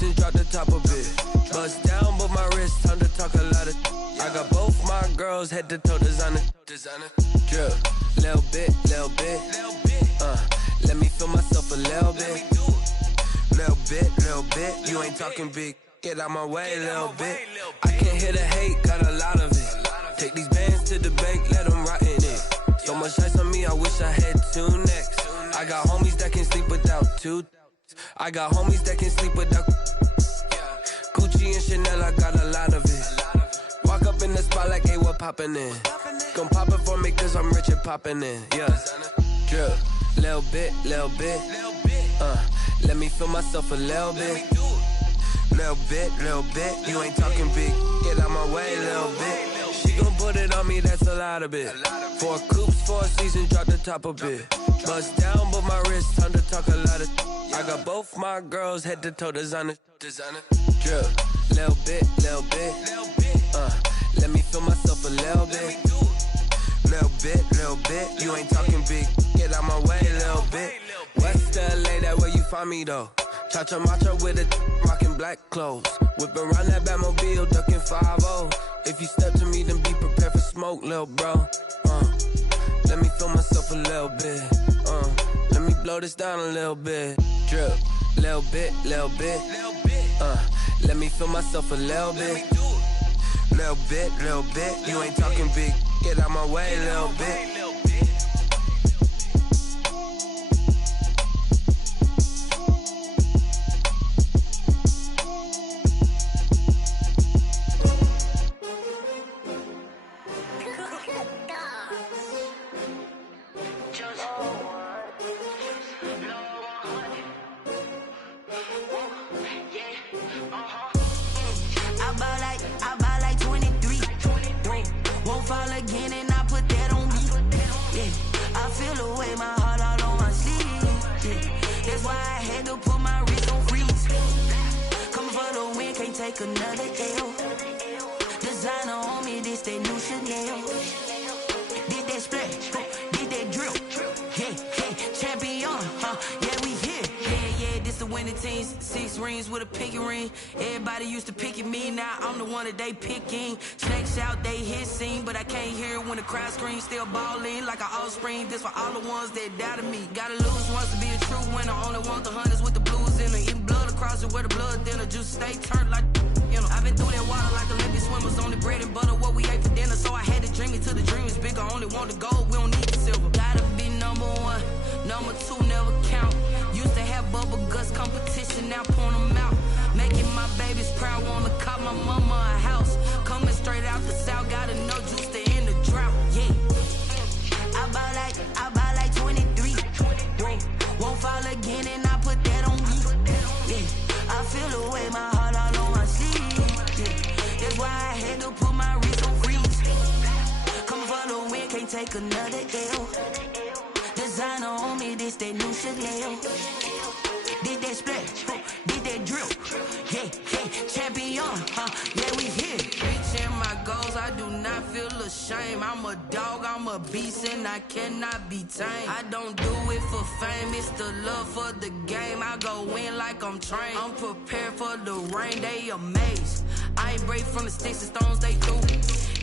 season, drop the top a bit. Bust down, but my wrist, time to talk a lot of. I got both my girls, head to toe designer. Drip, little bit. Let me feel myself a little bit. Little bit. You ain't talking big. Get out my way, little bit. I can't hear the hate, got a lot of it. Take these bands to the bank, let them rot in it. So much ice on me, I wish I had two necks. I got homies that can sleep without two. I got homies that can sleep without Gucci and Chanel, I got a lot of it. Walk up in the spot like, hey, what poppin' in? Gon' pop it for me cause I'm rich and poppin' in, yeah. Drip, little bit. Let me feel myself a little bit. Little bit. You ain't talking big. Get out my way, little bit. She gon' put it on me, that's a lot of it. 4 coops, 4 seasons, drop the top a bit. Bust down, but my wrist, time to talk a lot of. I got both my girls, head to toe designer. Drip, little bit. Let me feel myself a little bit. Little bit. You ain't talking big. Get out my way, little bit. West LA, that where you find me though. Cha-cha matcha with a rockin' black clothes. Whip around that Batmobile, duckin' 5-0. If you step to me, then be prepared for smoke, lil' bro. Let me feel myself a little bit. Let me blow this down a little bit. Drip, little bit. Let me feel myself a little bit. Little bit. You ain't talking big. Get out my way, little bit. Fall again and I put that on me. Yeah, I feel the way, my heart all on my sleeve. Yeah, that's why I had to put my wrist on freeze. Coming for the win, can't take another L. Designer on me, this that new Chanel. Did that splash, did that drill. Yeah, champion, yeah, we here. Yeah, this the winning team. 6 rings with a pinky ring. Everybody used to pick at me, now I'm the one that they picking. Snakes out, they hit scene, but I can't hear it when the crowd screams. Still ballin' like an offspring. This for all the ones that doubted me. Gotta lose once to be a true winner. Only want the hunters with the blues in it. Eating blood across it where the blood thinner. Juice stay turned like, you know. I've been through that water like Olympic swimmers. Only bread and butter, what we ate for dinner. So I had to dream it till the dream is bigger. Only want the gold, we don't need the silver. Gotta be number 1, number 2 never count. Used to have bubble guts competition, now point them out. Making my babies proud, wanna cop my mama a house. Coming straight out the south, gotta know juice to end the drought. Yeah, I buy like 23. Won't fall again and I put that on me. Yeah, I feel the way, my heart all on my sleeve. Yeah, that's why I had to put my wrist on freeze. Coming for the win, can't take another L. Designer on me, this that new Chanel. Did that splash, did that drill. Yeah, champion, yeah, we here. Reaching my goals, I do not feel ashamed. I'm a dog, I'm a beast, and I cannot be tamed. I don't do it for fame, it's the love for the game. I go in like I'm trained. I'm prepared for the rain, they amazed. I ain't break from the sticks and stones they threw.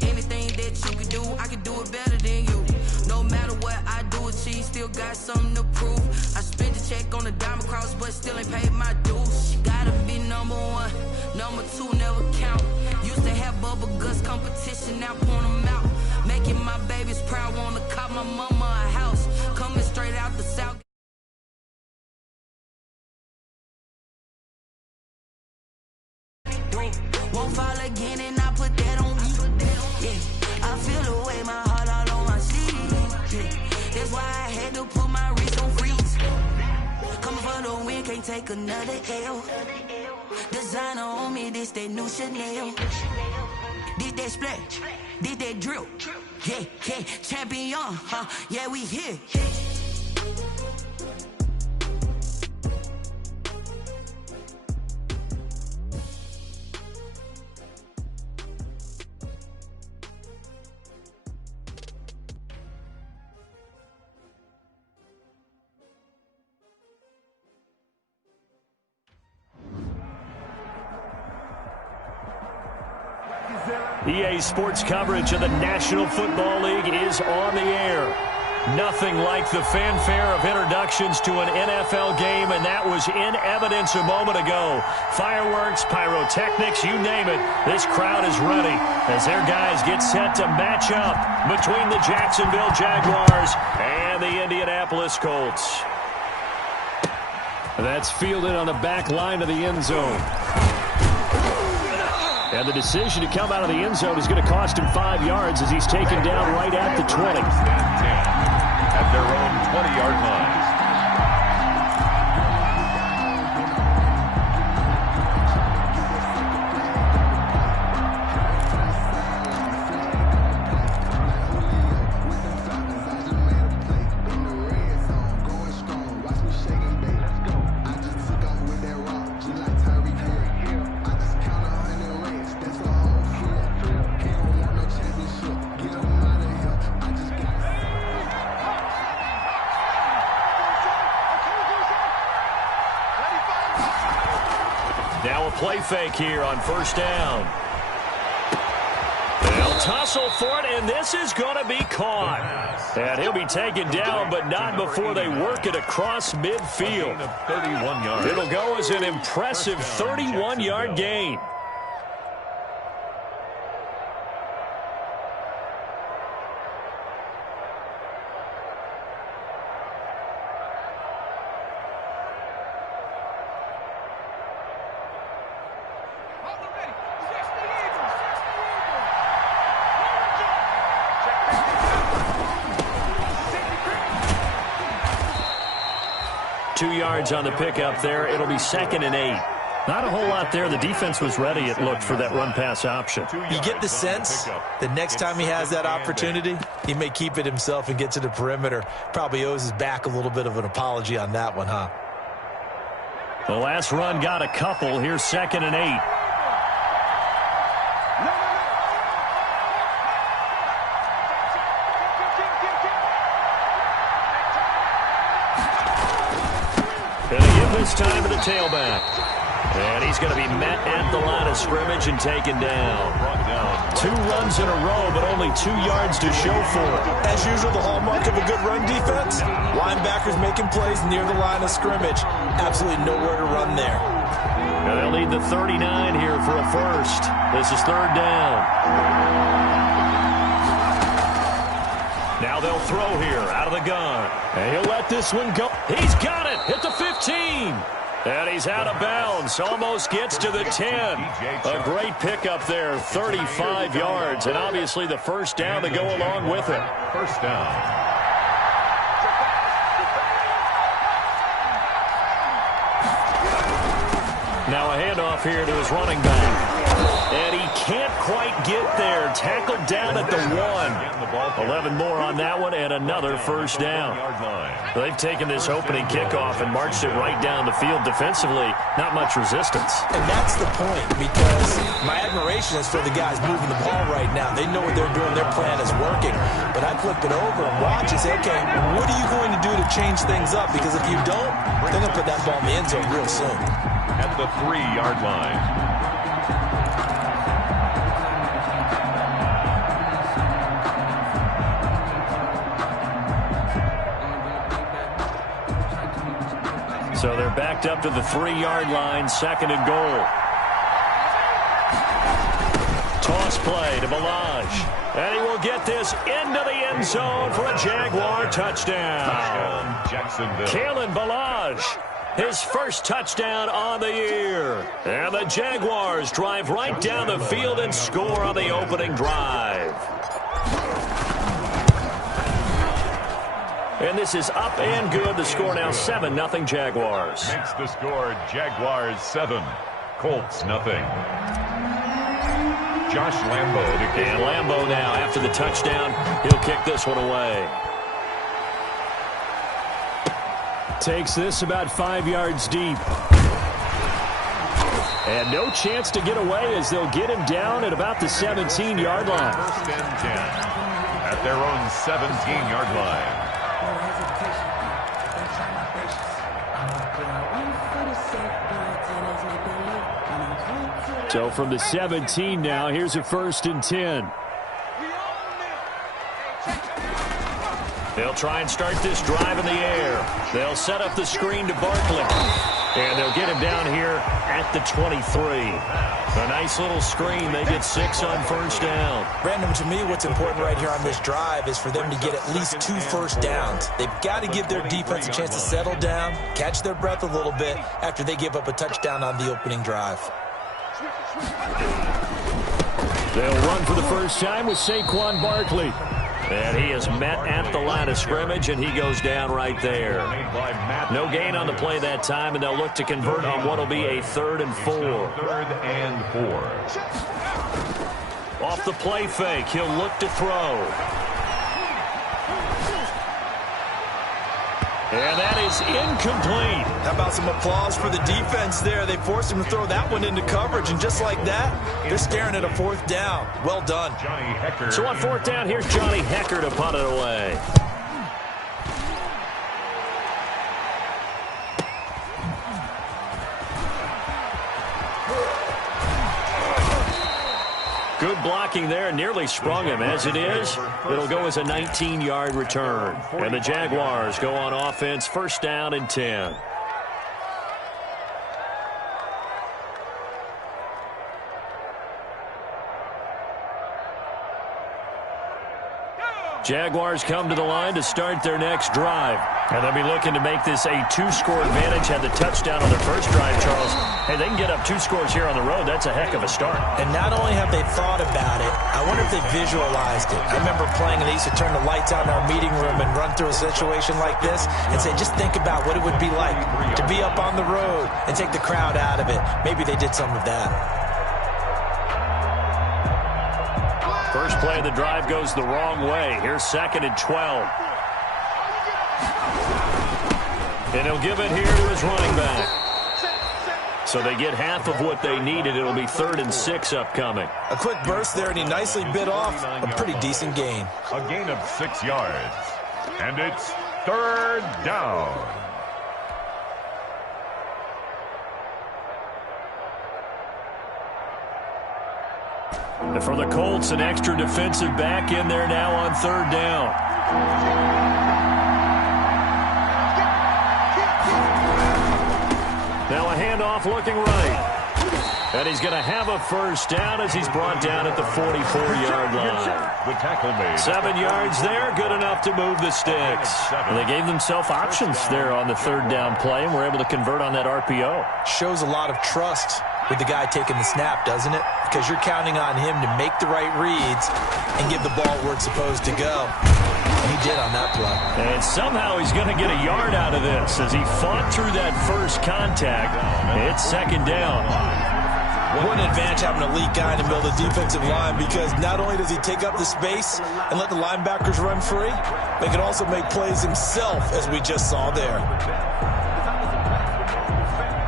Anything that you can do, I can do it better than you. No matter what I do, achieve, still got something to prove. I spent the check on the diamond cross, but still ain't paid my dues. Gotta be number 1, number 2 never count. Used to have bubble guts competition, now point them out. Making my babies proud, wanna cop my mama a house. Coming straight out the south. Won't fall again and I put that on me. Yeah, I feel the way, my heart all on my sleeve. Yeah, that's why I had to put my wrist on freeze. Coming for the win, can't take another L. Designer on me, this that new Chanel. Did that splash, did that drill. Yeah, champion, yeah, we here. EA Sports coverage of the National Football League is on the air. Nothing like the fanfare of introductions to an NFL game, and that was in evidence a moment ago. Fireworks, pyrotechnics, you name it. This crowd is ready as their guys get set to match up between the Jacksonville Jaguars and the Indianapolis Colts. That's fielded on the back line of the end zone. And the decision to come out of the end zone is going to cost him 5 yards as he's taken down right at the 20. At their own 20-yard line. Now a play fake here on first down. They'll tussle for it, and this is going to be caught. And he'll be taken down, but not before they work it across midfield. 31 yards. It'll go as an impressive 31-yard gain. On the pickup there, it'll be 2nd and 8. Not a whole lot there. The defense was ready, it looked, for that run-pass option. You get the sense that next time he has that opportunity, he may keep it himself and get to the perimeter. Probably owes his back a little bit of an apology on that one, huh? The last run got a couple. Here's 2nd and 8. This time to the tailback. And he's going to be met at the line of scrimmage and taken down. 2 runs in a row, but only 2 yards to show for it. As usual, the hallmark of a good run defense. Linebackers making plays near the line of scrimmage. Absolutely nowhere to run there. Now they'll need the 39 here for a first. This is 3rd down. Now they'll throw here out of the gun. And he'll let this one go. He's got it. Hit the 15. And he's out of bounds. Almost gets to the 10. A great pickup there. 35 yards. And obviously the first down to go along with it. First down. Now a handoff here to his running back. And he can't quite get there. Tackled down at the 1. 11 more on that one and another first down. They've taken this opening kickoff and marched it right down the field defensively. Not much resistance. And that's the point, because my admiration is for the guys moving the ball right now. They know what they're doing. Their plan is working. But I flip it over and watch and say, okay, what are you going to do to change things up? Because if you don't, they're going to put that ball in the end zone real soon. At the 3-yard line. So they're backed up to the 3-yard line, 2nd and goal. Toss play to Balaj. And he will get this into the end zone for a Jaguar touchdown. Jacksonville. Kalen Balaj, his first touchdown on the year. And the Jaguars drive right down the field and score on the opening drive. And this is up and good. The score now 7-0 Jaguars. Makes the score Jaguars 7, Colts 0. Josh Lambo. And Lambo now, after the touchdown, he'll kick this one away. Takes this about 5 yards deep. And no chance to get away as they'll get him down at about the 17-yard line. 1st and 10 at their own 17-yard line. So from the 17 now, here's a 1st and 10. They'll try and start this drive in the air. They'll set up the screen to Barkley. And they'll get him down here at the 23. A nice little screen. They get 6 on 1st down. Brandon, to me, what's important right here on this drive is for them to get at least 2 first downs. They've got to give their defense a chance to settle down, catch their breath a little bit after they give up a touchdown on the opening drive. They'll run for the first time with Saquon Barkley. And he is met at the line of scrimmage, and he goes down right there. No gain on the play that time, and they'll look to convert on what will be a 3rd and 4. 3rd and 4. Off the play fake, he'll look to throw. And that is incomplete. How about some applause for the defense there? They forced him to throw that one into coverage, and just like that, they're staring at a 4th down. Well done. So on 4th down, here's Johnny Hecker to punt it away. Good blocking there, nearly sprung him. As it is, it'll go as a 19-yard return. And the Jaguars go on offense, 1st down and 10. Jaguars come to the line to start their next drive. And they'll be looking to make this a 2-score advantage. Had the touchdown on their first drive, Charles. Hey, they can get up 2 scores here on the road. That's a heck of a start. And not only have they thought about it, I wonder if they visualized it. I remember playing, and they used to turn the lights out in our meeting room and run through a situation like this and say, just think about what it would be like to be up on the road and take the crowd out of it. Maybe they did some of that. First play of the drive goes the wrong way. Here's 2nd and 12. And he'll give it here to his running back. So they get half of what they needed. It'll be 3rd and 6 upcoming. A quick burst there, and he nicely bit off a pretty decent gain. A gain of 6 yards. And it's 3rd down. And for the Colts, an extra defensive back in there now on 3rd down. Now a handoff looking right. And he's going to have a 1st down as he's brought down at the 44-yard line. The tackle made. 7 yards there, good enough to move the sticks. And they gave themselves options there on the 3rd down play and were able to convert on that RPO. Shows a lot of trust with the guy taking the snap, doesn't it? Because you're counting on him to make the right reads and give the ball where it's supposed to go. And he did on that play. And somehow he's going to get a yard out of this as he fought through that first contact. It's 2nd down. What an advantage having an elite guy in the middle of the defensive line, because not only does he take up the space and let the linebackers run free, but he can also make plays himself, as we just saw there.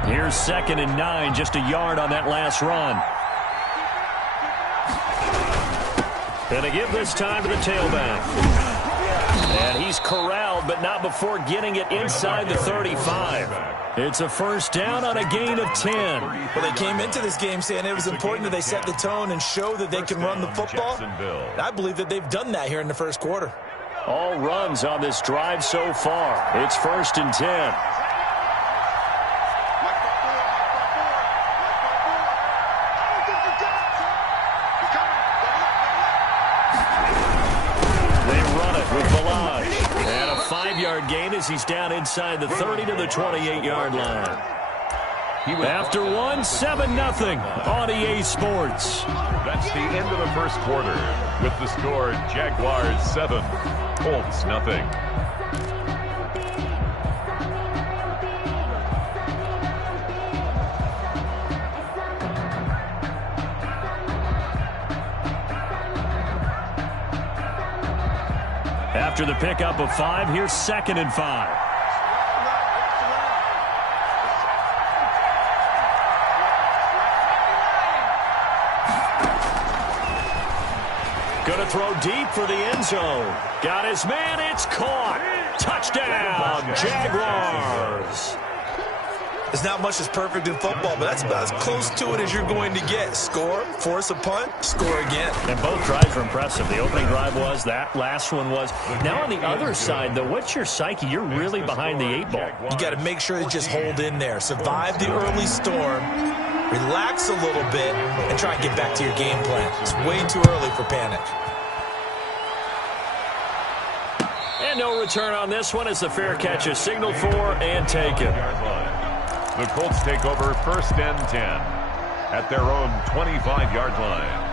Here's 2nd and 9, just a yard on that last run. And they give this time to the tailback. And he's corralled, but not before getting it inside the 35. It's a 1st down on a gain of 10. Well, they came into this game saying it was important that they set the tone and show that they can run the football. And I believe that they've done that here in the 1st quarter. All runs on this drive so far. It's 1st and 10. Gain as he's down inside the 30 to the 28-yard line. After 7-0 on EA Sports. That's the end of the 1st quarter with the score Jaguars 7, Colts 0. After the pickup of 5, here's 2nd and 5. Going to throw deep for the end zone. Got his man, it's caught. Touchdown, Jaguars. There's not much that's perfect in football, but that's about as close to it as you're going to get. Score, force a punt, score again. And both drives were impressive. The opening drive was, that last one was. Now on the other side, though, what's your psyche? You're really behind the 8 ball. You got to make sure to just hold in there. Survive the early storm, relax a little bit, and try and get back to your game plan. It's way too early for panic. And no return on this one as the fair catch is signaled for and taken. The Colts take over 1st and 10 at their own 25-yard line.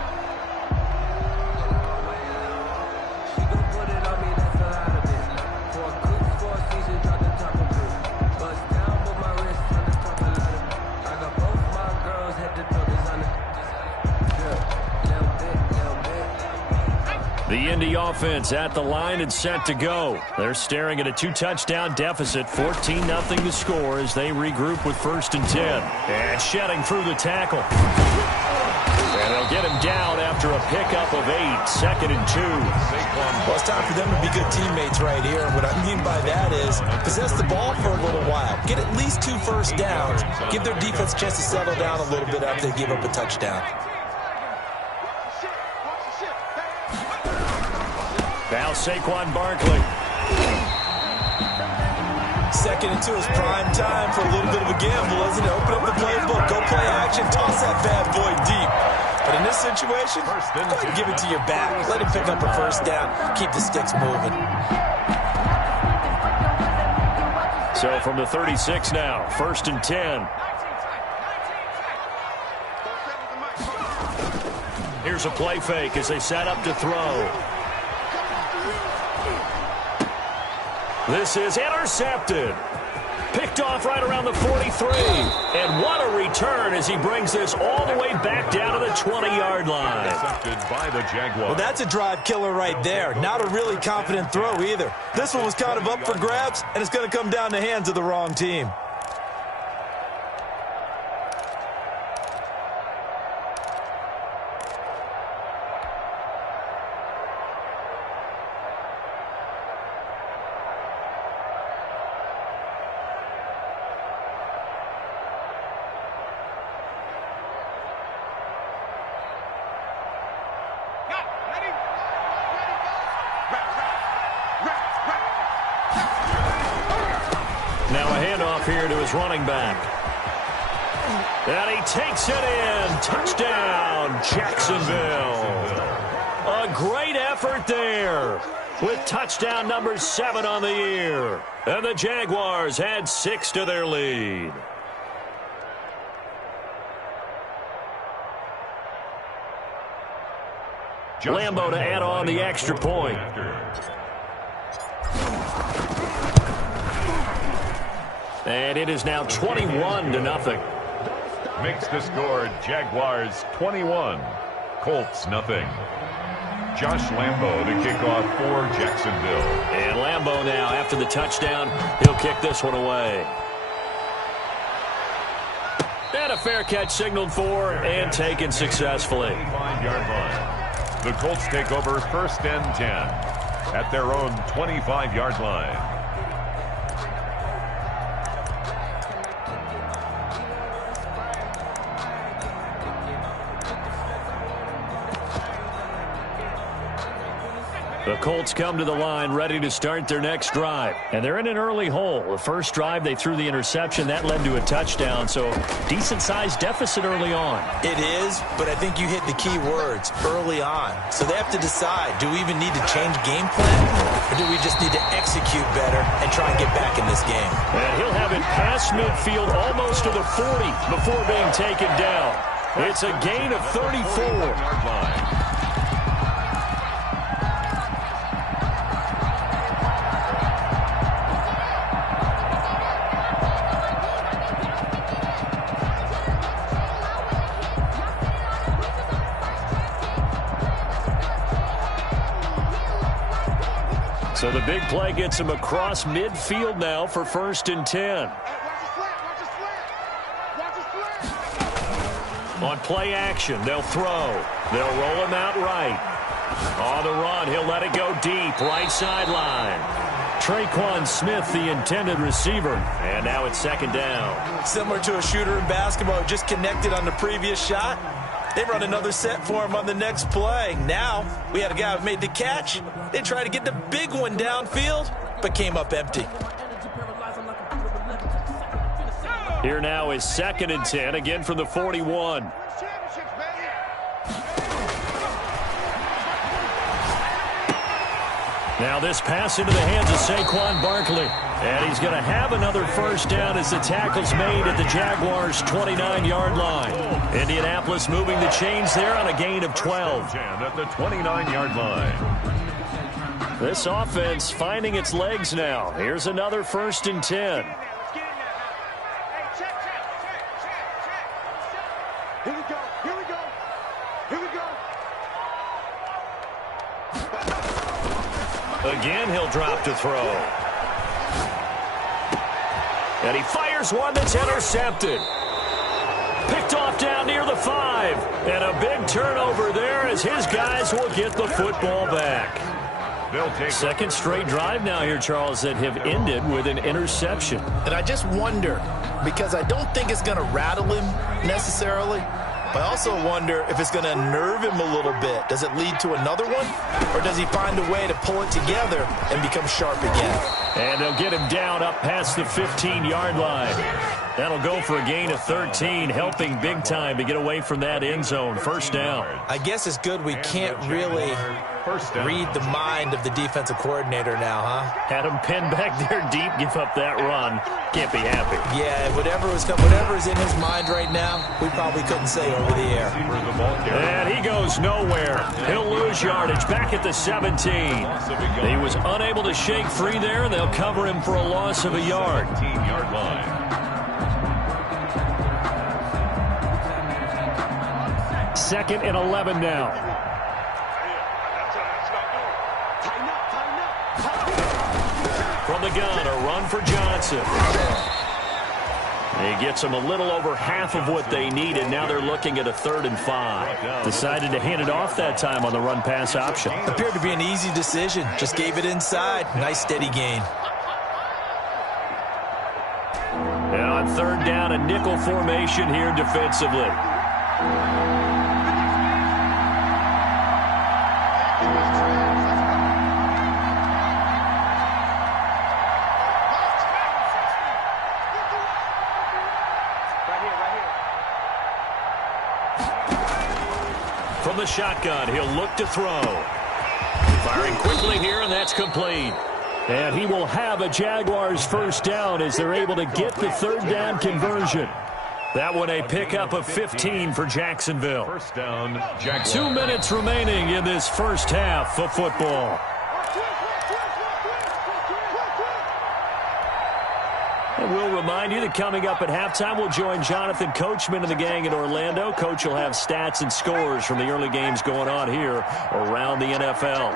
The Indy offense at the line and set to go. They're staring at a 2-touchdown deficit, 14-0 to score as they regroup with 1st and 10. And shedding through the tackle. And they'll get him down after a pickup of 8, 2nd and 2. Well, it's time for them to be good teammates right here. And what I mean by that is possess the ball for a little while. Get at least 2 first downs. Give their defense a chance to settle down a little bit after they give up a touchdown. Now Saquon Barkley. 2nd and 2 is prime time for a little bit of a gamble, isn't it? Open up the playbook, go play action, toss that bad boy deep. But in this situation, go ahead and give it to your back. Let him pick up a first down. Keep the sticks moving. So from the 36 now, 1st and 10. Here's a play fake as they set up to throw. This is intercepted. Picked off right around the 43. And what a return as he brings this all the way back down to the 20-yard line. Intercepted by the Jaguars. Well, that's a drive killer right there. Not a really confident throw either. This one was kind of up for grabs, and it's going to come down the hands of the wrong team. Now a handoff here to his running back. And he takes it in. Touchdown, Jacksonville. A great effort there with touchdown number 7 on the year. And the Jaguars add 6 to their lead. Lambo to add on the extra point. And it is now 21-0. Makes the score Jaguars 21, Colts nothing. Josh Lambo to kick off for Jacksonville. And Lambo now, after the touchdown, he'll kick this one away. And a fair catch signaled for and taken successfully. 25-yard line. The Colts take over 1st and 10 at their own 25-yard line. The Colts come to the line ready to start their next drive. And they're in an early hole. The first drive, they threw the interception. That led to a touchdown. So decent-sized deficit early on. It is, but I think you hit the key words, early on. So they have to decide, do we even need to change game plan? Or do we just need to execute better and try and get back in this game? And he'll have it past midfield almost to the 40 before being taken down. It's a gain of 34. So the big play gets him across midfield now for 1st and 10. On play action, they'll throw. They'll roll him out right. On the run, he'll let it go deep, right sideline. Traquan Smith, the intended receiver. And now it's second down. Similar to a shooter in basketball who just connected on the previous shot. They run another set for him on the next play. Now, we had a guy who made the catch. They tried to get the big one downfield, but came up empty. Here now is 2nd and 10, again from the 41. Now this pass into the hands of Saquon Barkley. And he's going to have another first down as the tackle's made at the Jaguars' 29-yard line. Indianapolis moving the chains there on a gain of 12. At the 29-yard line. This offense finding its legs now. Here's another 1st and 10. Again, he'll drop to throw. And he fires one that's intercepted. Picked off down near the 5. And a big turnover there as his guys will get the football back. Second straight drive now here, Charles, that have ended with an interception. And I just wonder, because I don't think it's going to rattle him necessarily, but I also wonder if it's going to unnerve him a little bit. Does it lead to another one? Or does he find a way to pull it together and become sharp again? And they'll get him down up past the 15-yard line. That'll go for a gain of 13, helping big time to get away from that end zone. First down. I guess it's good we can't really read the mind of the defensive coordinator now, huh? Had him pinned back there deep, give up that run. Can't be happy. Yeah, whatever is in his mind right now, we probably couldn't say over the air. And he goes nowhere. He'll lose yardage back at the 17. He was unable to shake free there, and they'll cover him for a loss of a yard. 15-yard line. Second and 11 now. From the gun, a run for Johnson. He gets them a little over half of what they needed. Now they're looking at a 3rd and 5. Decided to hand it off that time on the run-pass option. Appeared to be an easy decision. Just gave it inside. Nice steady gain. Now on 3rd down, a nickel formation here defensively. From the shotgun, he'll look to throw. Firing quickly here, and that's complete. And he will have a Jaguars first down as they're able to get the 3rd down conversion. That one a pickup of 15 for Jacksonville. First down, Jaguars. 2 minutes remaining in this first half of football. And we'll remind you that coming up at halftime, we'll join Jonathan Coachman and the gang in Orlando. Coach will have stats and scores from the early games going on here around the NFL.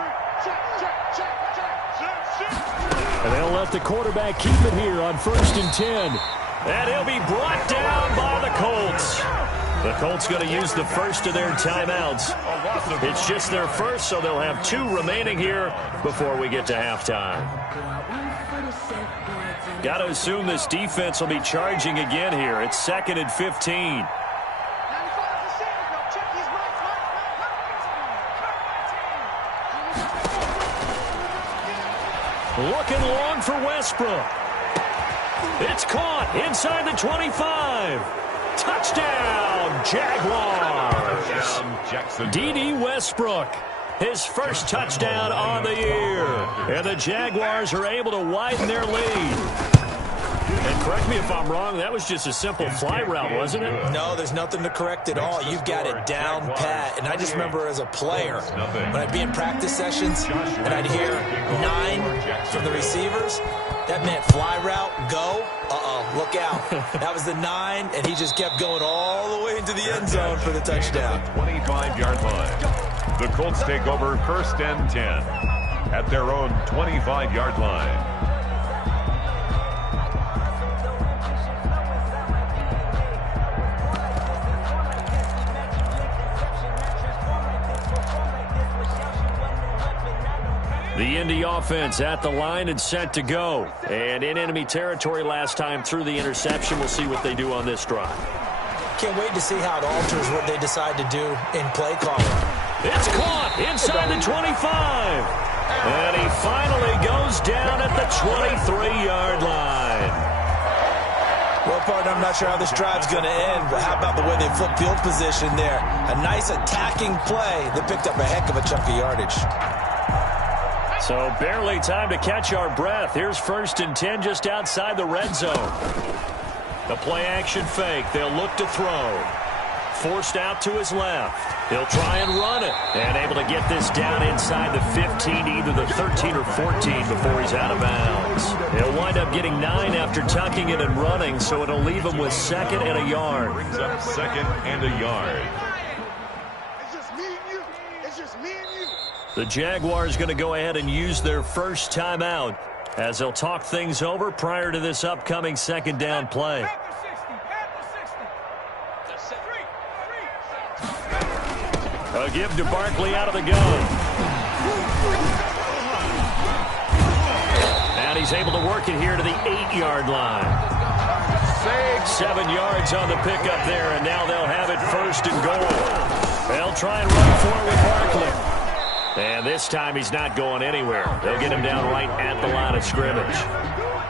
And they'll let the quarterback keep it here on 1st and 10. And he'll be brought down by the Colts. The Colts going to use the first of their timeouts. It's just their first, so they'll have 2 remaining here before we get to halftime. Got to assume this defense will be charging again here. It's 2nd and 15. Looking long for Westbrook. It's caught inside the 25. Touchdown, Jaguars. D.D. Westbrook, his first touchdown on the year. And the Jaguars are able to widen their lead. And correct me if I'm wrong, that was just a simple fly route, wasn't it? No, there's nothing to correct at all. You've got it down pat. And I just remember as a player, when I'd be in practice sessions and I'd hear 9 from the receivers, that meant fly route, go, look out. That was the 9, and he just kept going all the way into the end zone for the touchdown. 25-yard line. The Colts take over 1st and 10 at their own 25-yard line. The Indy offense at the line and set to go. And in enemy territory last time through the interception. We'll see what they do on this drive. Can't wait to see how it alters what they decide to do in play calling. It's caught inside the 25. And he finally goes down at the 23-yard line. Well, partner, I'm not sure how this drive's going to end, but how about the way they flip field position there? A nice attacking play that picked up a heck of a chunk of yardage. So barely time to catch our breath. Here's 1st and 10 just outside the red zone. The play action fake. They'll look to throw. Forced out to his left. He'll try and run it. And able to get this down inside the 15, either the 13 or 14 before he's out of bounds. He'll wind up getting 9 after tucking it and running, so it'll leave him with 2nd and a yard. Brings up 2nd and a yard. It's just me and you. It's just me and you. The Jaguars going to go ahead and use their first timeout as they'll talk things over prior to this upcoming 2nd down play. A give to Barkley out of the gun. And he's able to work it here to the 8-yard line. 7 yards on the pickup there, and now they'll have it 1st and goal. They'll try and run for it with Barkley. And this time he's not going anywhere. They'll get him down right at the line of scrimmage.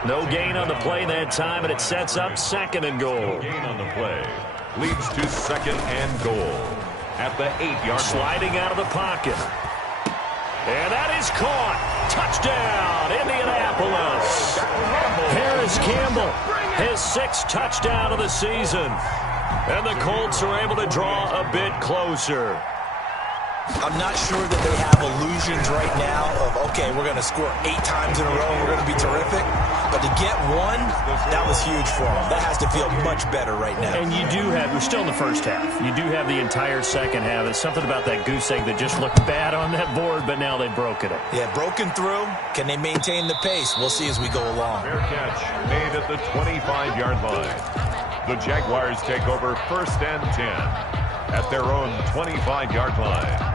No gain on the play that time, and it sets up 2nd and goal. No gain on the play. Leads to 2nd and goal. At the 8-yard line. Sliding out of the pocket. And that is caught. Touchdown, Indianapolis. Harris Campbell, his 6th touchdown of the season. And the Colts are able to draw a bit closer. I'm not sure that they have illusions right now of, okay, we're going to score 8 times in a row and we're going to be terrific. But to get 1, that was huge for them. That has to feel much better right now. And you do have, we're still in the first half. You do have the entire second half. It's something about that goose egg that just looked bad on that board, but now they've broken it. Yeah, broken through. Can they maintain the pace? We'll see as we go along. Fair catch made at the 25-yard line. The Jaguars take over 1st and 10 at their own 25-yard line.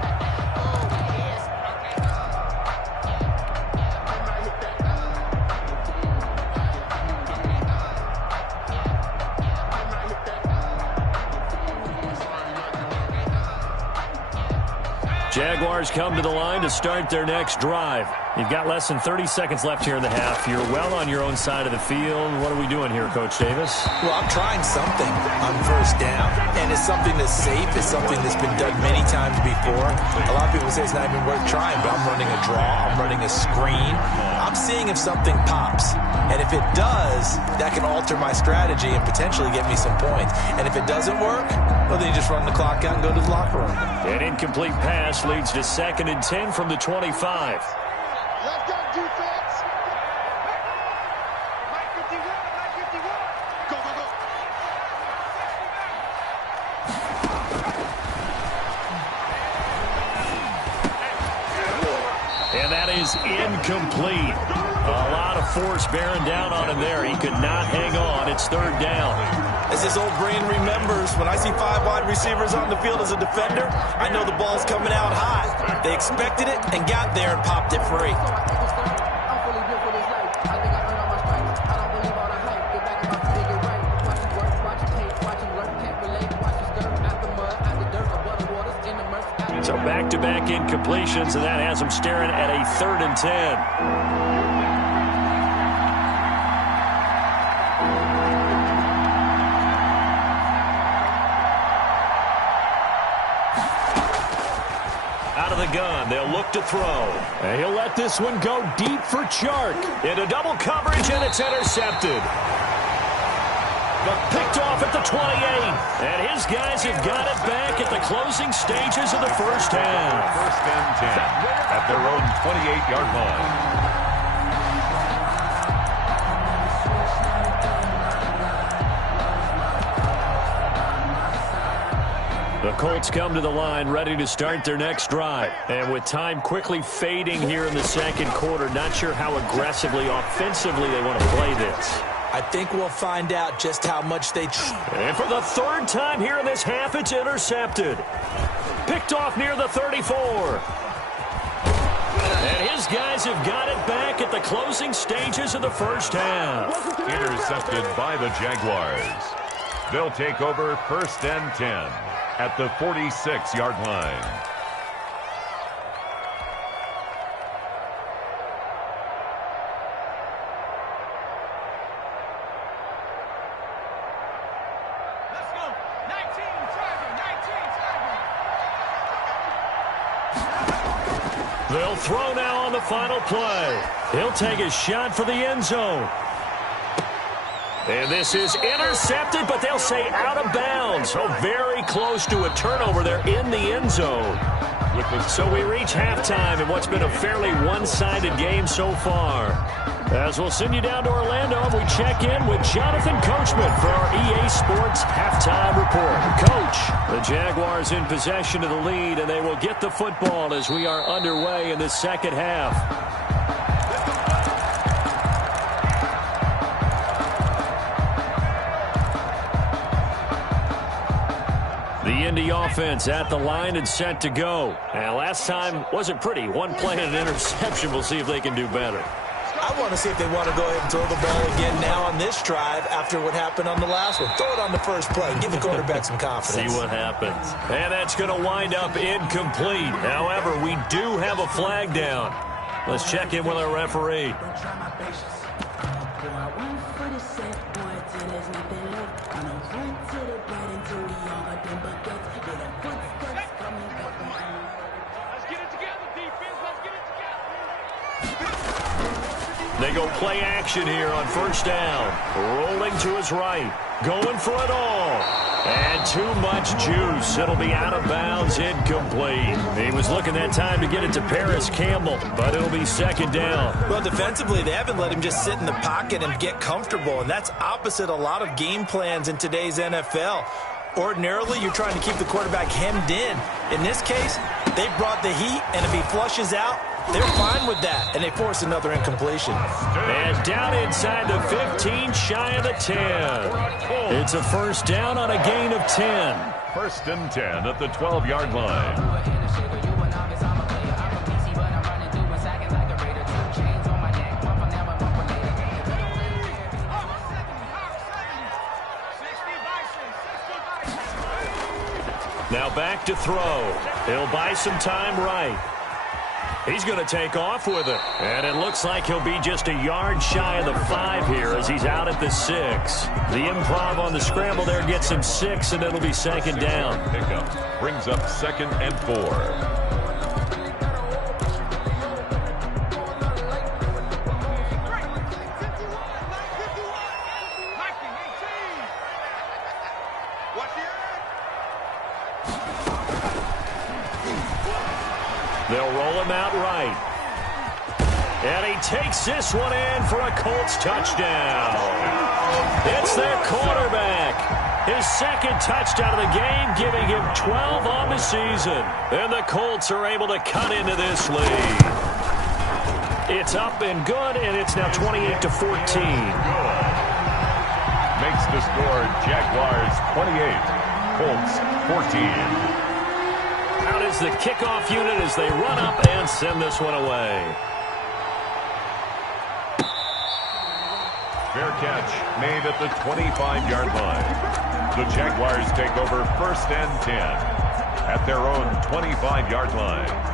Jaguars come to the line to start their next drive. You've got less than 30 seconds left here in the half. You're well on your own side of the field. What are we doing here, Coach Davis? Well, I'm trying something on 1st down, and it's something that's safe. It's something that's been done many times before. A lot of people say it's not even worth trying, but I'm running a draw. I'm running a screen. I'm seeing if something pops. And if it does, that can alter my strategy and potentially get me some points. And if it doesn't work, well, then you just run the clock out and go to the locker room. An incomplete pass leads to 2nd and 10 from the 25. Left gun defense. Mike 51. Go, go, go. And that is incomplete. A lot of force bearing down on him there. He could not hang on. It's 3rd down. As his old brain remembers, when I see 5 wide receivers on the field as a defender, I know the ball's coming out high. They expected it and got there and popped it free. So back-to-back incompletions, and that has him staring at a 3rd and 10. The gun, they'll look to throw. And he'll let this one go deep for Chark. Into double coverage, and it's intercepted. But picked off at the 28. And his guys have got it back at the closing stages of the first half. 1st and 10 at their own 28-yard line. The Colts come to the line ready to start their next drive. And with time quickly fading here in the 2nd quarter, not sure how aggressively, offensively they want to play this. I think we'll find out just how much they... And for the 3rd time here in this half, it's intercepted. Picked off near the 34. And his guys have got it back at the closing stages of the first half. Intercepted by the Jaguars. They'll take over 1st and 10 at the 46-yard line. Let's go. 19, target. They'll throw now on the final play. He'll take a shot for the end zone. And this is intercepted, but they'll say out of bounds. So very close to a turnover there in the end zone. So we reach halftime in what's been a fairly one-sided game so far. As we'll send you down to Orlando, we check in with Jonathan Coachman for our EA Sports Halftime Report. Coach, the Jaguars in possession of the lead, and they will get the football as we are underway in the second half. The Indy offense at the line and set to go. And last time wasn't pretty. One play and an interception. We'll see if they can do better. I want to see if they want to go ahead and throw the ball again now on this drive after what happened on the last one. Throw it on the first play. Give the quarterback some confidence. See what happens. And that's going to wind up incomplete. However, we do have a flag down. Let's check in with our referee. They go play action here on first down. Rolling to his right. Going for it all. And too much juice. It'll be out of bounds, incomplete. He was looking that time to get it to Paris Campbell, but it'll be second down. Well, defensively, they haven't let him just sit in the pocket and get comfortable, and that's opposite a lot of game plans in today's NFL. Ordinarily, you're trying to keep the quarterback hemmed in. In this case, they brought the heat, and if he flushes out, they're fine with that, and they force another incompletion. And down inside the 15, shy of the 10. It's a first down on a gain of 10. 1st and 10 at the 12-yard line. Now back to throw. He'll buy some time right. He's going to take off with it. And it looks like he'll be just a yard shy of the 5 here as he's out at the 6. The improv on the scramble there gets him 6, and it'll be second down. Pickup brings up 2nd and 4. They'll roll him out right. And he takes this one in for a Colts touchdown. It's their quarterback. His second touchdown of the game, giving him 12 on the season. And the Colts are able to cut into this lead. It's up and good, and it's now 28-14. Makes the score Jaguars 28, Colts 14. Out is the kickoff unit as they run up and send this one away. Fair catch made at the 25-yard line. The Jaguars take over 1st and 10 at their own 25-yard line.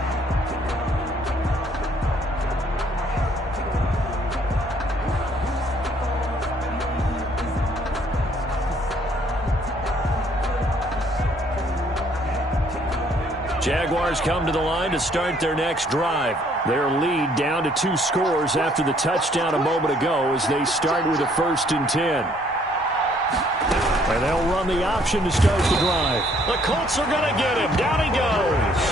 Jaguars come to the line to start their next drive. Their lead down to 2 scores after the touchdown a moment ago as they start with a 1st and 10. And they'll run the option to start the drive. The Colts are going to get him. Down he goes.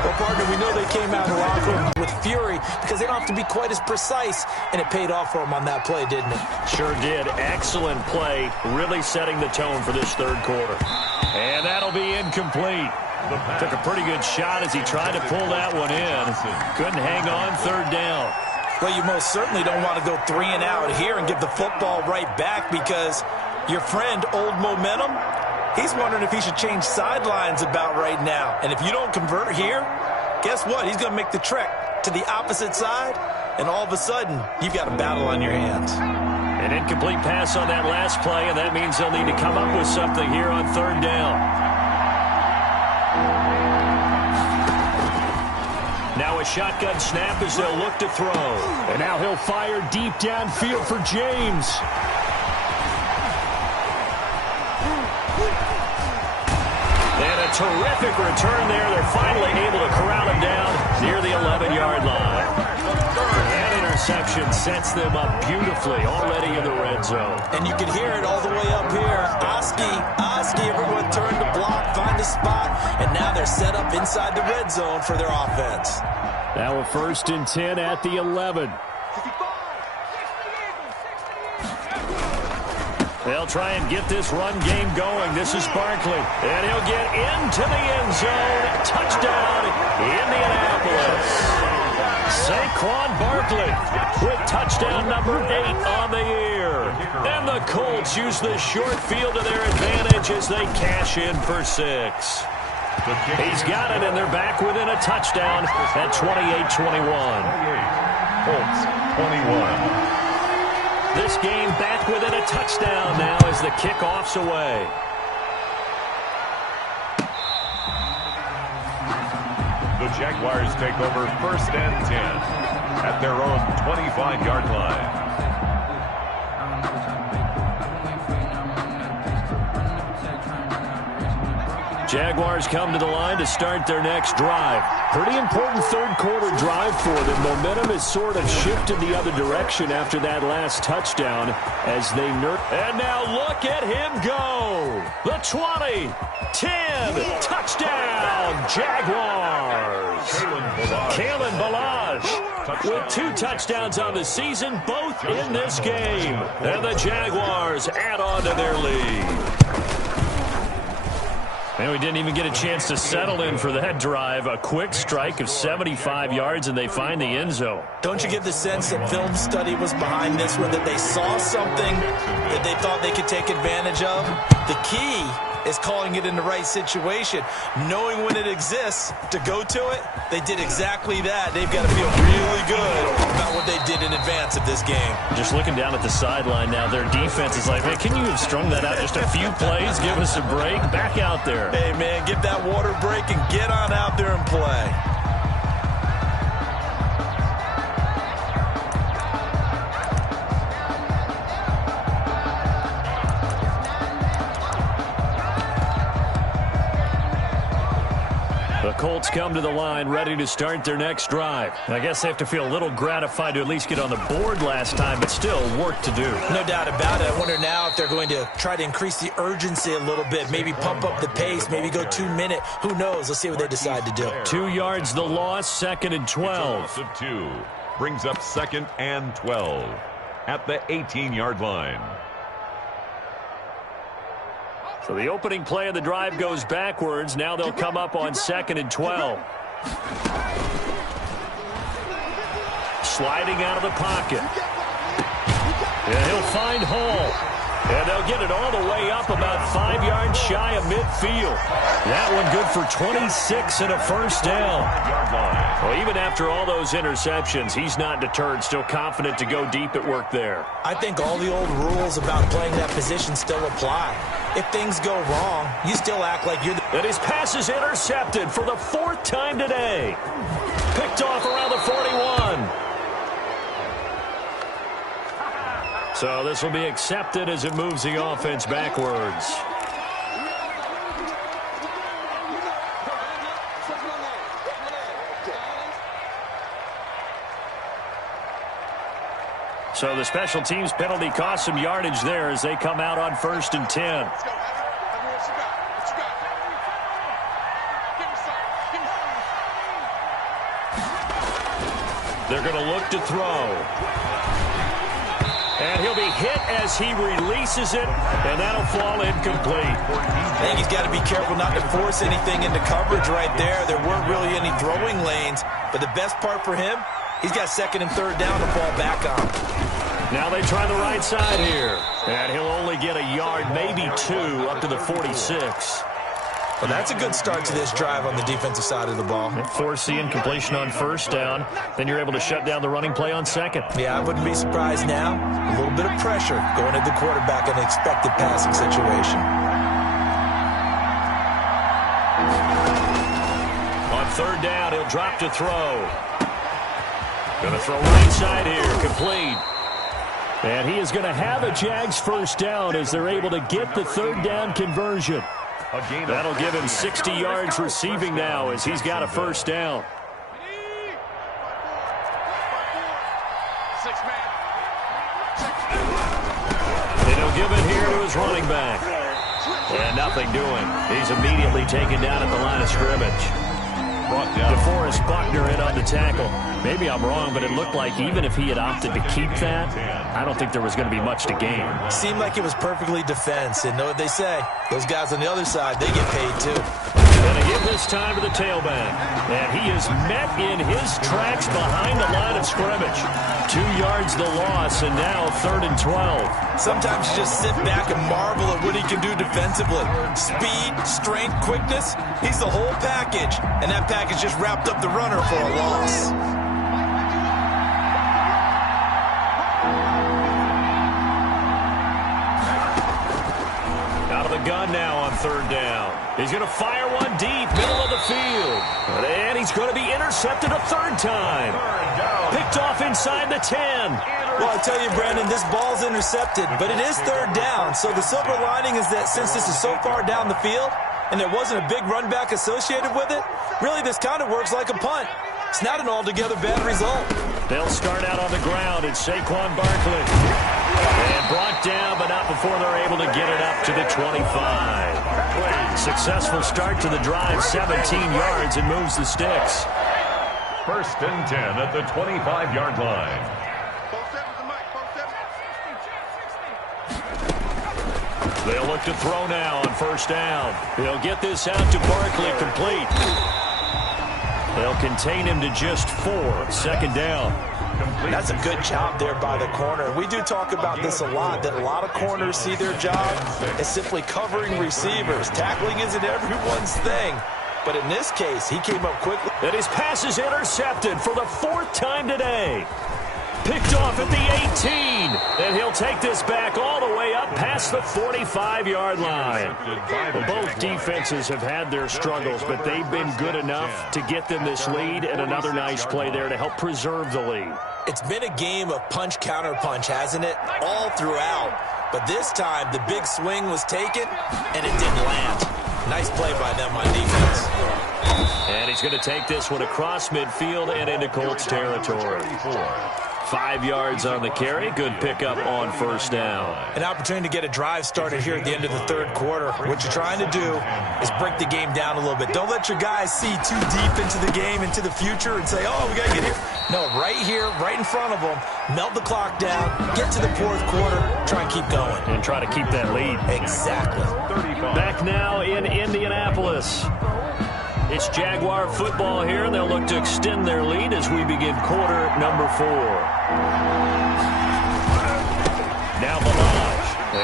Well, partner, we know they came out in the locker room with fury because they don't have to be quite as precise, and it paid off for them on that play, didn't it? Sure did. Excellent play, really setting the tone for this third quarter. And that'll be incomplete. Took a pretty good shot as he tried to pull that one in. Couldn't hang on 3rd down. Well, you most certainly don't want to go 3 and out here and give the football right back because your friend, Old Momentum, he's wondering if he should change sidelines about right now. And if you don't convert here, guess what? He's going to make the trek to the opposite side, and all of a sudden, you've got a battle on your hands. An incomplete pass on that last play, and that means they'll need to come up with something here on third down. Now a shotgun snap as they'll look to throw. And now he'll fire deep downfield for James. And a terrific return there. They're finally able to corral him down near the 11-yard line. That interception sets them up beautifully already in the red zone. And you can hear it all the way up here. Oski, everyone turned to block, find a spot, and now they're set up inside the red zone for their offense. Now a 1st and 10 at the 11. They'll try and get this run game going. This is Barkley. And he'll get into the end zone. Touchdown, Indianapolis. Saquon Barkley with touchdown number 8 on the year. And the Colts use the short field to their advantage as they cash in for 6. He's got it, and they're back within a touchdown at 28-21. Colts 21. This game back within a touchdown now as the kickoff's away. The Jaguars take over 1st and 10 at their own 25-yard line. Jaguars come to the line to start their next drive. Pretty important third-quarter drive for them. Momentum has sort of shifted the other direction after that last touchdown as they And now look at him go. The 20, 10, touchdown, Jaguars. Kalen Ballage with 2 touchdowns on the season, both in this game. And the Jaguars add on to their lead. And we didn't even get a chance to settle in for that drive. A quick strike of 75 yards, and they find the end zone. Don't you get the sense that film study was behind this one, that they saw something that they thought they could take advantage of? The key is calling it in the right situation, knowing when it exists to go to it. They did exactly that. They've got to feel really good about what they did in advance of this game. Just looking down at the sideline now, their defense is like, man, can you have strung that out just a few plays? Give us a break. Back out there. Hey, man, give that water break and get on out there and play. The Colts come to the line ready to start their next drive. I guess they have to feel a little gratified to at least get on the board last time, but still work to do. No doubt about it. I wonder now if they're going to try to increase the urgency a little bit, maybe pump up the pace, maybe go 2 minute. Who knows? Let's see what they decide to do. 2 yards the loss, 2nd and 12. It's a loss of 2. Brings up 2nd and 12 at the 18-yard line. So the opening play of the drive goes backwards. Now they'll come up on 2nd and 12. Sliding out of the pocket. And he'll find Hall. And they'll get it all the way up about 5 yards shy of midfield. That one good for 26 and a first down. Well, even after all those interceptions, he's not deterred, still confident to go deep at work there. I think all the old rules about playing that position still apply. If things go wrong, you still act like you're the... And his pass is intercepted for the 4th time today. Picked off around the 41. So this will be accepted as it moves the offense backwards. So the special teams penalty cost some yardage there as they come out on 1st and 10. They're going to look to throw. And he'll be hit as he releases it, and that'll fall incomplete. I think he's got to be careful not to force anything into coverage right there. There weren't really any throwing lanes, but the best part for him, he's got 2nd and 3rd down to fall back on. Now they try the right side here, and he'll only get a yard, maybe 2, up to the 46. Well, that's a good start to this drive on the defensive side of the ball. Forcing completion on first down. Then you're able to shut down the running play on second. Yeah, I wouldn't be surprised now. A little bit of pressure going at the quarterback in an expected passing situation. On third down, he'll drop to throw. Going to throw right side here, complete. And he is going to have a Jags first down as they're able to get the third down conversion. That'll give him 60 yards receiving now as he's got a first down. And he'll give it here to his running back. And nothing doing. He's immediately taken down at the line of scrimmage. DeForest Buckner in on the tackle. Maybe I'm wrong, but it looked like even if he had opted to keep that, I don't think there was going to be much to gain. Seemed like it was perfectly defense. And know what they say? Those guys on the other side, they get paid too. Going to give this time to the tailback. And he is met in his tracks behind the line of scrimmage. 2 yards the loss, and now 3rd and 12. Sometimes you just sit back and marvel at what he can do defensively. Speed, strength, quickness. He's the whole package. And that package just wrapped up the runner for a loss. Out of the gun now on third down. He's going to fire one deep, middle of the field. And he's going to be intercepted a third time. Picked off inside the 10. Well, I tell you, Brandon, this ball's intercepted, but it is third down. So the silver lining is that since this is so far down the field and there wasn't a big run back associated with it, really this kind of works like a punt. It's not an altogether bad result. They'll start out on the ground. It's Saquon Barkley. And brought down, but not before they're able to get it up to the 25. Successful start to the drive, 17 yards, and moves the sticks. 1st and 10 at the 25-yard line. They'll look to throw now on first down. They'll get this out to Barkley, complete. They'll contain him to just 4. 2nd down. That's a good job there by the corner. We do talk about this a lot, that a lot of corners see their job as simply covering receivers. Tackling isn't everyone's thing. But in this case, he came up quickly. And his pass is intercepted for the 4th time today. Picked off at the 18. And he'll take this back all the way up past the 45-yard line. Well, both defenses have had their struggles, but they've been good enough to get them this lead, and another nice play there to help preserve the lead. It's been a game of punch-counter-punch, hasn't it? All throughout. But this time, the big swing was taken, and it didn't land. Nice play by them on defense. And he's going to take this one across midfield and into Colts territory. 5 yards on the carry. Good pickup on first down. An opportunity to get a drive started here at the end of the 3rd quarter. What you're trying to do is break the game down a little bit. Don't let your guys see too deep into the game, into the future, and say, oh, we got to get here. No, right here, right in front of them, melt the clock down, get to the 4th quarter, try and keep going. And try to keep that lead. Exactly. Back now in Indianapolis. It's Jaguar football here, and they'll look to extend their lead as we begin quarter number 4. Now Balaj.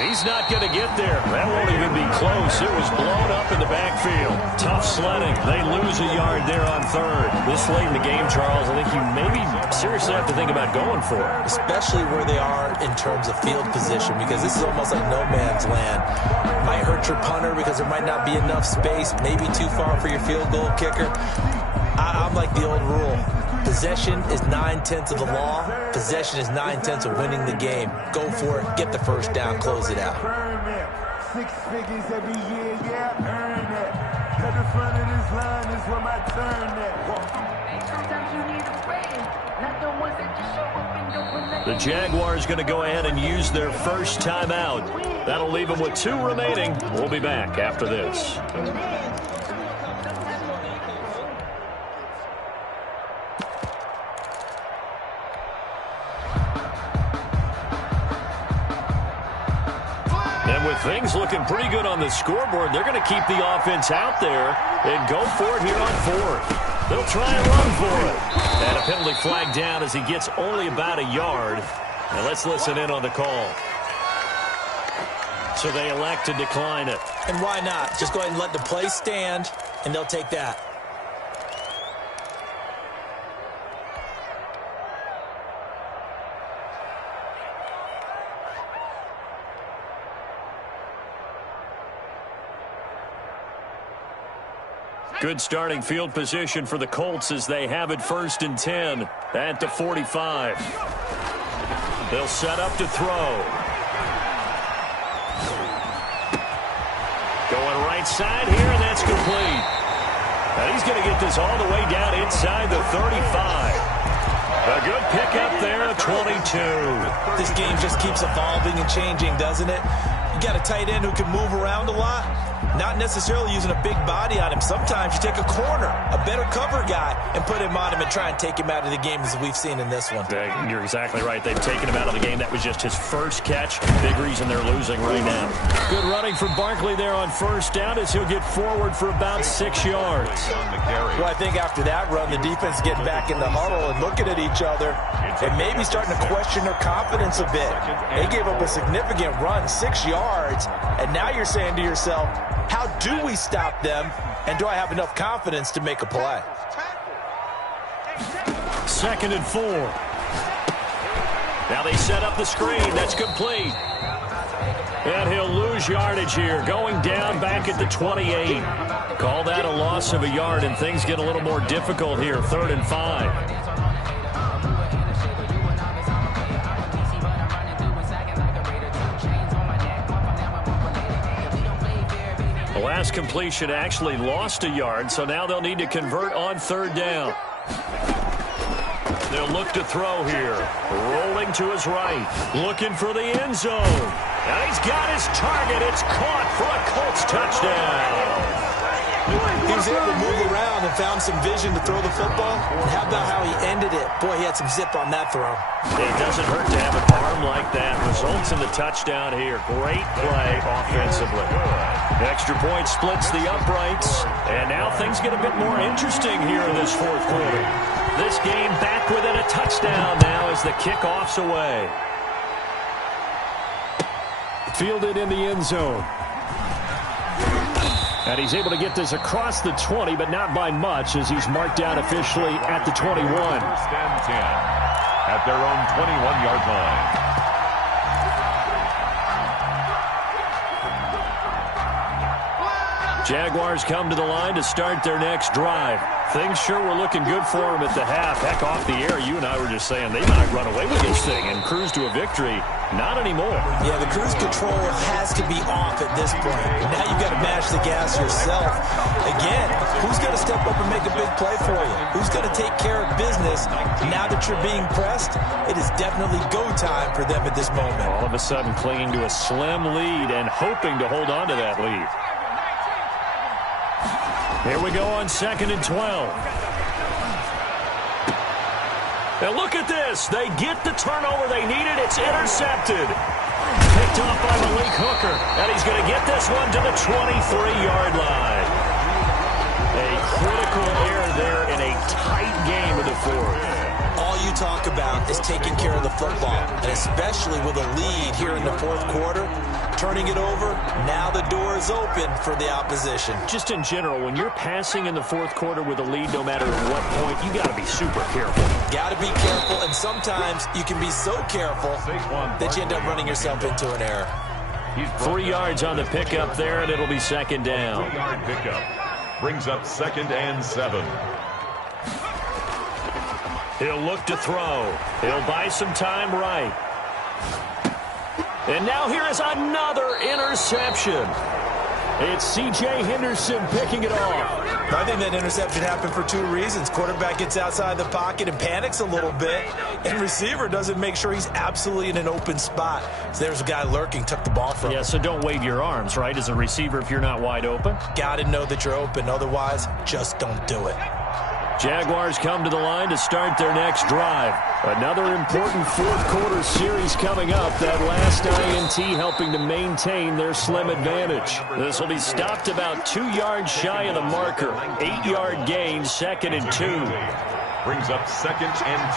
He's not going to get there. That won't even be close. It was blown up in the backfield. Tough sledding. They lose a yard there on 3rd. This late in the game, Charles, I think you maybe seriously have to think about going for it. Especially where they are in terms of field position, because this is almost like no man's land. Might hurt your punter because there might not be enough space, maybe too far for your field goal kicker. I'm like the old rule. Possession is 9/10 of the law. Possession is 9/10 of winning the game. Go for it. Get the first down. Close it out. 6 figures every year, yeah, earn it. Cut the front of this line is where my turn at. Sometimes you need a friend, not the ones that just show up and don't relate. The Jaguars going to go ahead and use their first timeout. That'll leave them with 2 remaining. We'll be back after this. And with things looking pretty good on the scoreboard, they're going to keep the offense out there and go for it here on 4th. They'll try and run for it. And a penalty flag down as he gets only about a yard. Now let's listen in on the call. So they elect to decline it. And why not? Just go ahead and let the play stand, and they'll take that. Good starting field position for the Colts as they have it 1st and 10 at the 45. They'll set up to throw. Going right side here, and that's complete. Now he's going to get this all the way down inside the 35. A good pickup there at 22. This game just keeps evolving and changing, doesn't it? You got a tight end who can move around a lot. Not necessarily using a big body on him. Sometimes you take a corner, a better cover guy, and put him on him and try and take him out of the game as we've seen in this one. You're exactly right. They've taken him out of the game. That was just his first catch. Big reason they're losing right now. Good running for Barkley there on 1st down as he'll get forward for about 6 yards. Well, I think after that run, the defense getting back in the huddle and looking at each other and maybe starting to question their confidence a bit. They gave up a significant run, 6 yards, and now you're saying to yourself, how do we stop them, and do I have enough confidence to make a play? 2nd and 4. Now they set up the screen. That's complete. And he'll lose yardage here, going down back at the 28. Call that a loss of a yard, and things get a little more difficult here, 3rd and 5. The last completion actually lost a yard, so now they'll need to convert on 3rd down. They'll look to throw here. Rolling to his right. Looking for the end zone. And he's got his target. It's caught for a Colts touchdown. He was able to move around and found some vision to throw the football. And how about how he ended it? Boy, he had some zip on that throw. It doesn't hurt to have an arm like that. Results in the touchdown here. Great play offensively. Extra point splits the uprights. And now things get a bit more interesting here in this 4th quarter. This game back within a touchdown now as the kickoff's away. Fielded in the end zone. And he's able to get this across the 20, but not by much as he's marked down officially at the 21. 1st and 10 at their own 21-yard line. Jaguars come to the line to start their next drive. Things sure were looking good for them at the half. Heck, off the air, you and I were just saying they might run away with this thing and cruise to a victory. Not anymore. Yeah, the cruise control has to be off at this point. Now you've got to mash the gas yourself. Again, who's going to step up and make a big play for you? Who's going to take care of business now that you're being pressed? It is definitely go time for them at this moment. All of a sudden clinging to a slim lead and hoping to hold on to that lead. Here we go on 2nd and 12. And look at this. They get the turnover they needed. It's intercepted. Picked off by Malik Hooker. And he's going to get this one to the 23-yard line. A critical error there in a tight game of the 4th. All you talk about is taking care of the football, and especially with a lead here in the 4th quarter. Turning it over, now the door is open for the opposition. Just in general, when you're passing in the 4th quarter with a lead, no matter at what point, you got to be super careful. Got to be careful, and sometimes you can be so careful that you end up running yourself into an error. 3 yards on the pickup there, and it'll be 2nd down. 3-yard pickup brings up 2nd and 7. He'll look to throw. He'll buy some time right. And now here is another interception. It's C.J. Henderson picking it off. I think that interception happened for 2 reasons. Quarterback gets outside the pocket and panics a little bit, and receiver doesn't make sure he's absolutely in an open spot. So there's a guy lurking, took the ball from him. Yeah, so don't wave your arms, right, as a receiver if you're not wide open. Got to know that you're open. Otherwise, just don't do it. Jaguars come to the line to start their next drive. Another important 4th quarter series coming up. That last INT helping to maintain their slim advantage. This will be stopped about 2 yards shy of the marker. 8-yard gain, 2nd and 2. Brings up 2nd and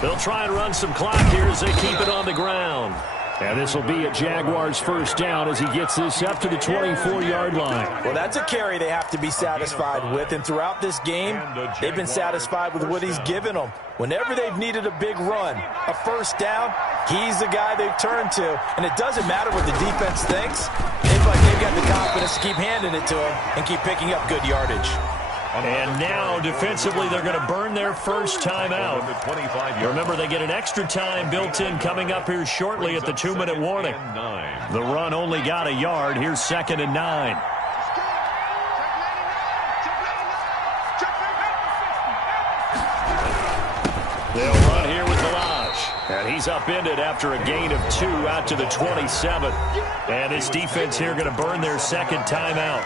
2. They'll try and run some clock here as they keep it on the ground. And this will be a Jaguars first down as he gets this up to the 24-yard line. Well, that's a carry they have to be satisfied with. And throughout this game, they've been satisfied with what he's given them. Whenever they've needed a big run, a first down, he's the guy they've turned to. And it doesn't matter what the defense thinks. They've got the confidence to keep handing it to him and keep picking up good yardage. And now, defensively, they're going to burn their first timeout. Remember, they get an extra time built in coming up here shortly at the 2-minute warning. The run only got a yard. Here's 2nd and 9. They'll run here with Balaj. And he's upended after a gain of 2 out to the 27. And this defense here going to burn their second timeout.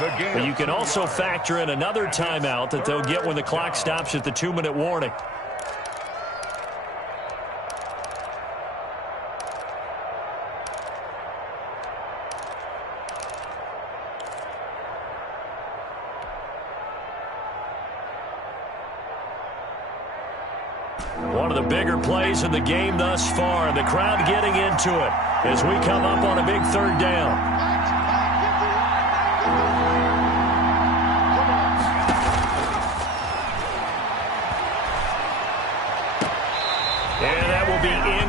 But you can also factor in another timeout that they'll get when the clock stops at the 2-minute warning. One of the bigger plays in the game thus far, and the crowd getting into it as we come up on a big 3rd down.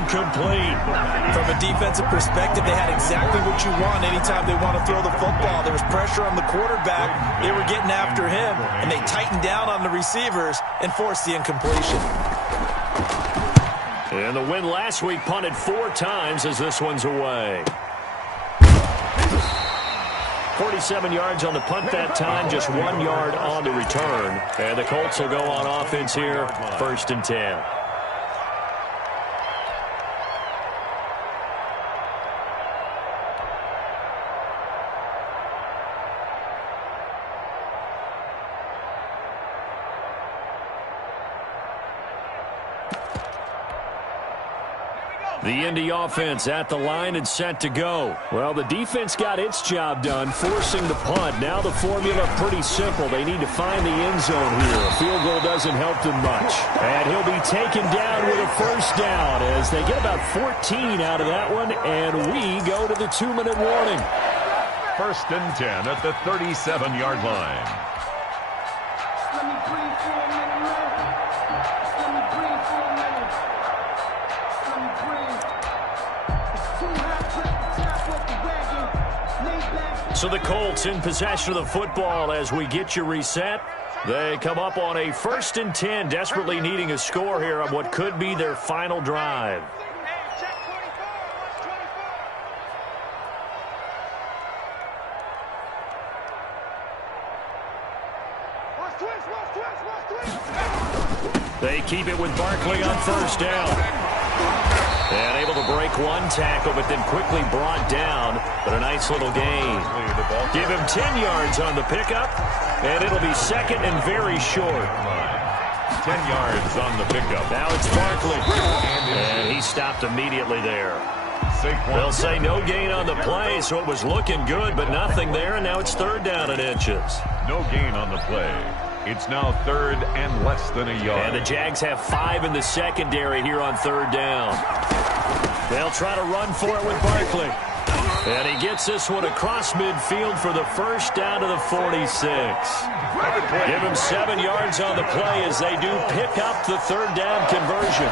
Incomplete. From a defensive perspective, they had exactly what you want anytime they want to throw the football. There was pressure on the quarterback. They were getting after him, and they tightened down on the receivers and forced the incompletion. And the win last week punted 4 times as this one's away. 47 yards on the punt that time, just 1 yard on the return. And the Colts will go on offense here, 1st and 10. The Indy offense at the line and set to go. Well, the defense got its job done, forcing the punt. Now the formula pretty simple. They need to find the end zone here. A field goal doesn't help them much. And he'll be taken down with a first down as they get about 14 out of that one, and we go to the 2-minute warning. 1st and 10 at the 37-yard line. So the Colts in possession of the football as we get you reset. They come up on a 1st and 10, desperately needing a score here on what could be their final drive. They keep it with Barkley on 1st down. And able to break one tackle, but then quickly brought down. But a nice little gain. Give him 10 yards on the pickup, and it'll be 2nd and very short. 10 yards on the pickup. Now it's Barkley. And he stopped immediately there. They'll say no gain on the play, so it was looking good, but nothing there, and now it's 3rd down and inches. No gain on the play. It's now 3rd and less than a yard. And the Jags have 5 in the secondary here on 3rd down. They'll try to run for it with Barkley. And he gets this one across midfield for the first down to the 46. Give him 7 yards on the play as they do pick up the 3rd down conversion.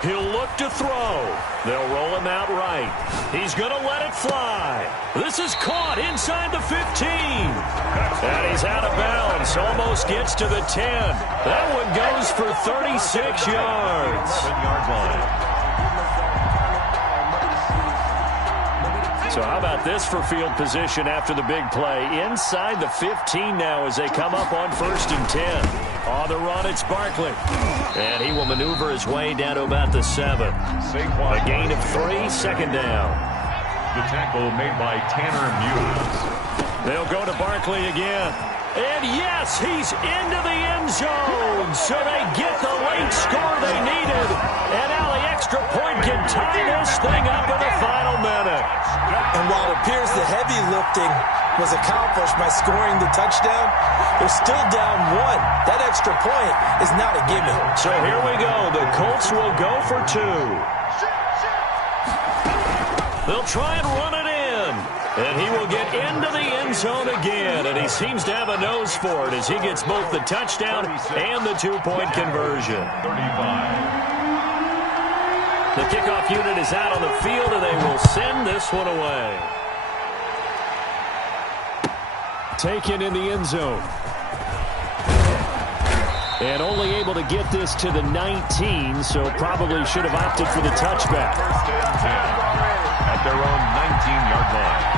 He'll look to throw. They'll roll him out right. He's going to let it fly. This is caught inside the 15. And he's out of bounds. Almost gets to the 10. That one goes for 36 yards. 7-yard line. So how about this for field position after the big play? Inside the 15 now as they come up on 1st and 10. On the run, it's Barkley. And he will maneuver his way down to about the 7. A gain of 3, 2nd down. The tackle made by Tanner Muse. They'll go to Barkley again. And yes, he's into the end zone. So they get the late score they needed. And now the extra point can tie this thing up in the final minute. And while it appears the heavy lifting was accomplished by scoring the touchdown. They're still down 1. That extra point is not a gimme. So here we go. The Colts will go for 2. They'll try and run it in. And he will get into the end zone again. And he seems to have a nose for it as he gets both the touchdown and the 2-point conversion. 35. The kickoff unit is out on the field, and they will send this one away. Taken in the end zone. And only able to get this to the 19, so probably should have opted for the touchback. First and 10 at their own 19-yard line.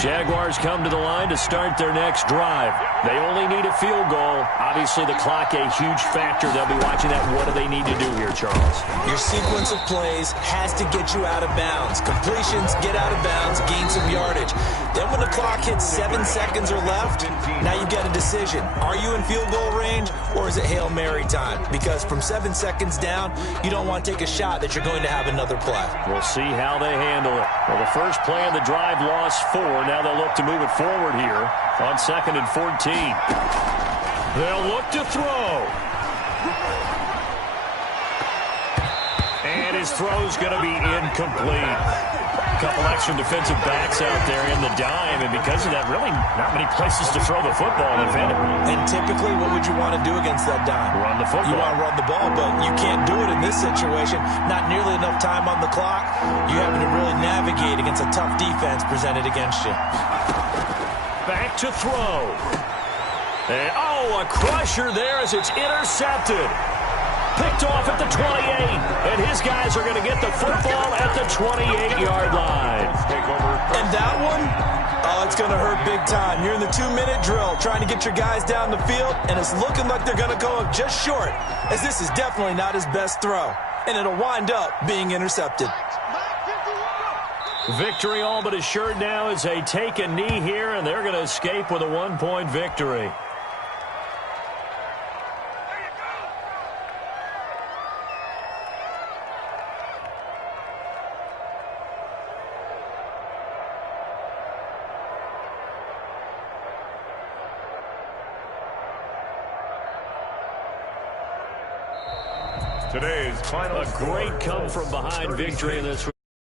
Jaguars come to the line to start their next drive. They only need a field goal. Obviously, the clock a huge factor. They'll be watching that. What do they need to do here, Charles? Your sequence of plays has to get you out of bounds. Completions, get out of bounds, gain some yardage. Then when the clock hits 7 seconds or left, now you get a decision. Are you in field goal range, or is it Hail Mary time? Because from 7 seconds down, you don't want to take a shot that you're going to have another play. We'll see how they handle it. Well, the first play of the drive lost 4. Now they'll look to move it forward here on 2nd and 14. They'll look to throw. And his throw's going to be incomplete. A couple extra defensive backs out there in the dime, and because of that, really not many places to throw the football, if any. And typically, what would you want to do against that dime? Run the football. You want to run the ball, but you can't do it in this situation. Not nearly enough time on the clock. You're having to really navigate against a tough defense presented against you. Back to throw. And, a crusher there as it's intercepted. Picked off at the 28, and his guys are going to get the football at the 28-yard line. And that one, it's going to hurt big time. You're in the 2-minute drill trying to get your guys down the field, and it's looking like they're going to go up just short, as this is definitely not his best throw, and it'll wind up being intercepted. Victory all but assured now as they take a knee here, and they're going to escape with a 1-point victory. Today's final A great come-from-behind victory in this one.